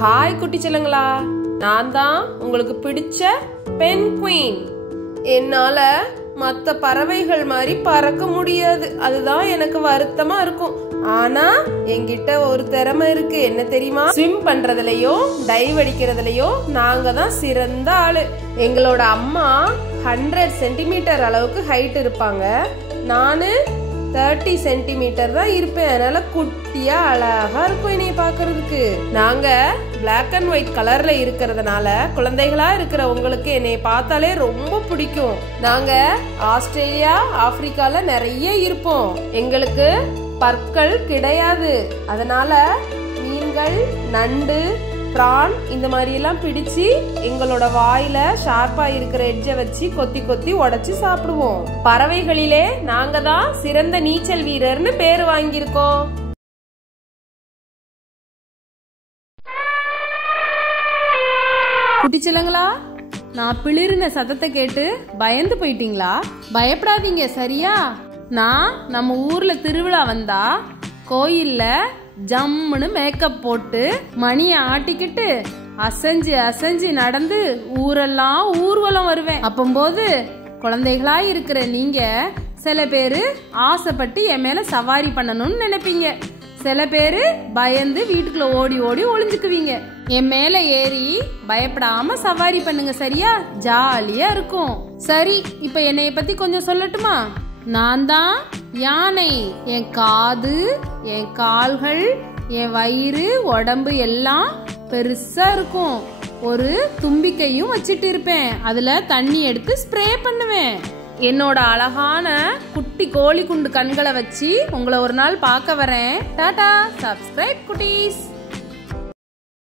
Hi குட்டி செல்லங்களா, நான் தான் உங்களுக்கு பிடிச்ச பென்குயின். என்னால மற்ற பறவைகள் மாதிரி பறக்க முடியாது, அதுதான் எனக்கு வருத்தமா இருக்கும். ஆனா என்கிட்ட ஒரு திறமை இருக்கு, என்ன தெரியுமா? ஸ்விம் பண்றதுலயோ டைவ் அடிக்கிறதுலயோ நாங்க தான் சிறந்த ஆளு. எங்களோட அம்மா 100 சென்டிமீட்டர் அளவுக்கு ஹைட் இருப்பாங்க, நானு 30 சென்டிமீட்டர் தான் இருப்பேன். அதனால குட்டியா அழகா இருக்கும் என்னைய பாக்குறதுக்கு. நாங்க பிளாக் அண்ட் ஒயிட் கலர்ல இருக்கிறதுனால குழந்தைகளா இருக்கிற உங்களுக்கு என்னைய பார்த்தாலே ரொம்ப பிடிக்கும். நாங்க ஆஸ்திரேலியா ஆப்பிரிக்கால நிறைய இருப்போம். எங்களுக்கு பற்கள் கிடையாது, அதனால மீன்கள், நண்டு, பிரான் இந்த மாதிரி எல்லாம் பிடிச்சு எங்களோட வாயில ஷார்ப்பா இருக்கிற எட்ஜ வச்சு கொத்தி கொத்தி உடைச்சு சாப்பிடுவோம். பறவைகளிலே நாங்க தான் சிறந்த நீச்சல் வீரர்னு பேர் வாங்கியிருக்கோம். குட்டிச்சலங்களா, நான் பிளிரின சத்தத்தை கேட்டு பயந்து போயிட்டீங்களா? பயப்படாதீங்க சரியா? நான் நம்ம ஊர்ல திருவிழா வந்தா கோயில்ல ஜம்முன்னு மேக்கப் போட்டு மணிய ஆட்டிக்கிட்டு அசைஞ்சு அசைஞ்சு நடந்து ஊரெல்லாம் ஊர்வலம் வருவேன். அப்பம்போது குழந்தைகளா இருக்கிற நீங்க சில பேரு ஆசைப்பட்டு என் மேல சவாரி பண்ணணும்னு நினைப்பீங்க, சில பேரு பயந்து வீட்டுக்குள்ள ஓடி ஓடி ஒளிஞ்சுக்குவீங்க. என் மேல ஏறி பயப்படாம சவாரி பண்ணுங்க சரியா? ஜாலியா இருக்கும். சரி, இப்ப என்னைய பத்தி கொஞ்சம் சொல்லட்டுமா? நான் தான் யானை. என் காது, என் கால்கள், என் வயிறு, உடம்பு எல்லாம் பெருசா இருக்கும். ஒரு தும்பிக்கையும் வச்சிட்டு இருப்பேன், அதுல தண்ணி எடுத்து ஸ்ப்ரே பண்ணுவேன். என்னோட அழகான குட்டி கோழி குண்டு கண்களை வச்சு உங்களை ஒரு நாள் பார்க்க வரேன். டாடா, சப்ஸ்கிரைப் குட்டீஸ்.